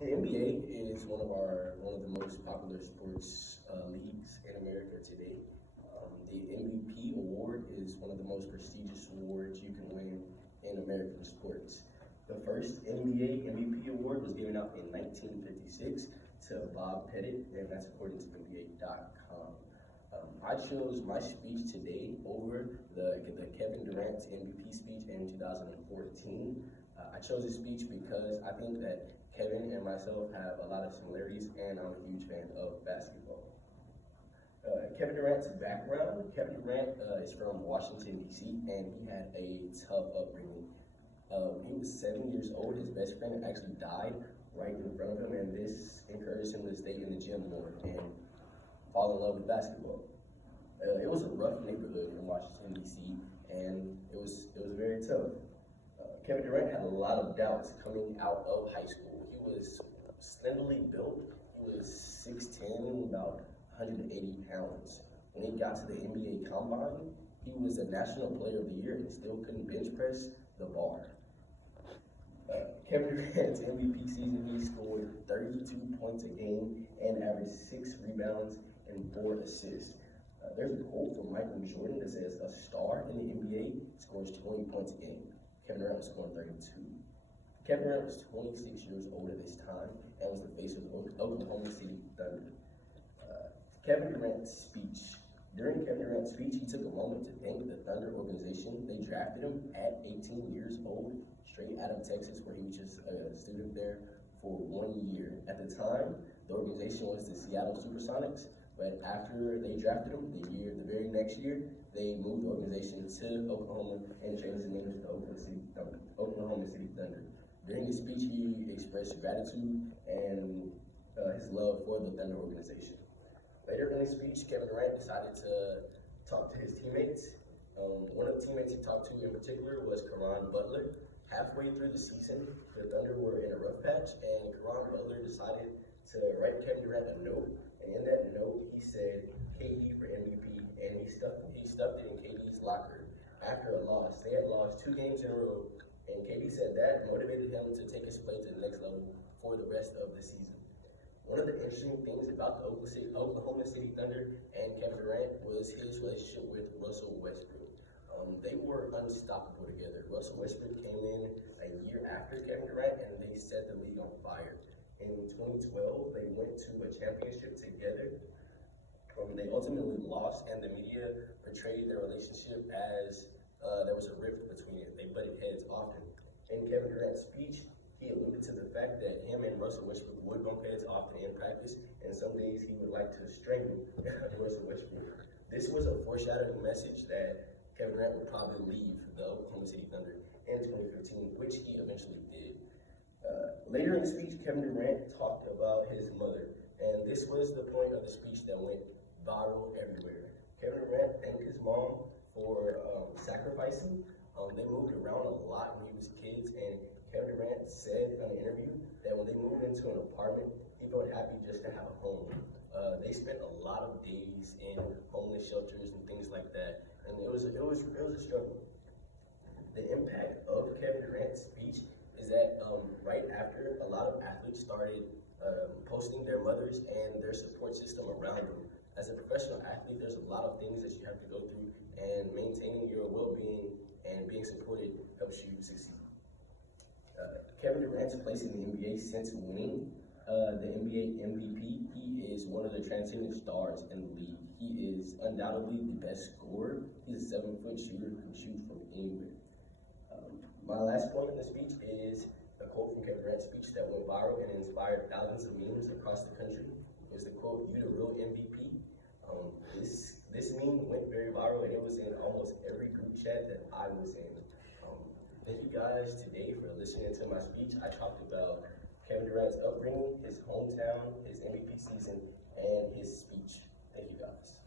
The NBA is one of the most popular sports leagues in America today. The MVP award is one of the most prestigious awards you can win in American sports. The first NBA MVP award was given out in 1956 to Bob Pettit, and that's according to NBA.com. I chose my speech today over the Kevin Durant MVP speech in 2014. I chose this speech because I think that Kevin and myself have a lot of similarities, and I'm a huge fan of basketball. Kevin Durant's background. Kevin Durant is from Washington, D.C., and he had a tough upbringing. He was 7 years old. His best friend actually died right in front of him, and this encouraged him to stay in the gym more and fall in love with basketball. It was a rough neighborhood in Washington, D.C., and it was very tough. Kevin Durant had a lot of doubts coming out of high school. He was slenderly built. He was 6'10", about 180 pounds. When he got to the NBA Combine, he was a National Player of the Year and still couldn't bench press the bar. Kevin Durant's MVP season, he scored 32 points a game and averaged 6 rebounds and 4 assists. There's a quote from Michael Jordan that says, "A star in the NBA scores 20 points a game." Kevin Durant was scoring 32. Kevin Durant was 26 years old at this time and was the face of the Oklahoma City Thunder. Kevin Durant's speech. During Kevin Durant's speech, he took a moment to thank the Thunder organization. They drafted him at 18 years old, straight out of Texas, where he was just a student there for 1 year. At the time, the organization was the Seattle Supersonics, but after they drafted him, the very next year, they moved the organization to Oklahoma and changed the name to the Oklahoma City Thunder. During his speech, he expressed gratitude and his love for the Thunder organization. Later in his speech, Kevin Durant decided to talk to his teammates. One of the teammates he talked to in particular was Caron Butler. Halfway through the season, the Thunder were in a rough patch, and Caron Butler decided to write Kevin Durant a note. And in that note, he said KD for MVP, and he stuffed it in KD's locker after a loss. They had lost 2 games in a row, and KD said that motivated him to take his play to the next level for the rest of the season. One of the interesting things about the Oklahoma City Thunder and Kevin Durant was his relationship with Russell Westbrook. They were unstoppable together. Russell Westbrook came in a year after Kevin Durant, and they set the league on fire. In 2012, they went to a championship together. They ultimately lost, and the media portrayed their relationship as there was a rift between it. They butted heads often. In Kevin Durant's speech, he alluded to the fact that him and Russell Westbrook would bump heads often in practice, and some days he would like to strangle Russell Westbrook. This was a foreshadowing message that Kevin Durant would probably leave the Oklahoma City Thunder in 2015, which he eventually did. Later in the speech, Kevin Durant talked about his mother, and this was the point of the speech that went viral everywhere. Kevin Durant thanked his mom for sacrificing. They moved around a lot when he was kids, and Kevin Durant said in an interview that when they moved into an apartment, he felt happy just to have a home. They spent a lot of days in homeless shelters and things like that, and it was a struggle. The impact of Kevin Durant's speech is that right after, a lot of athletes started posting their mothers and their support system around them. As a professional athlete, there's a lot of things that you have to go through, and maintaining your well-being and being supported helps you succeed. Kevin Durant's place in the NBA since winning the NBA MVP, he is one of the transcendent stars in the league. He is undoubtedly the best scorer. He's a 7-foot shooter who can shoot from anywhere. My last point in the speech is a quote from Kevin Durant's speech that went viral and inspired thousands of memes across the country. It was the quote, "You the real MVP." This meme went very viral, and it was in almost every group chat that I was in. Thank you guys today for listening to my speech. I talked about Kevin Durant's upbringing, his hometown, his MVP season, and his speech. Thank you guys.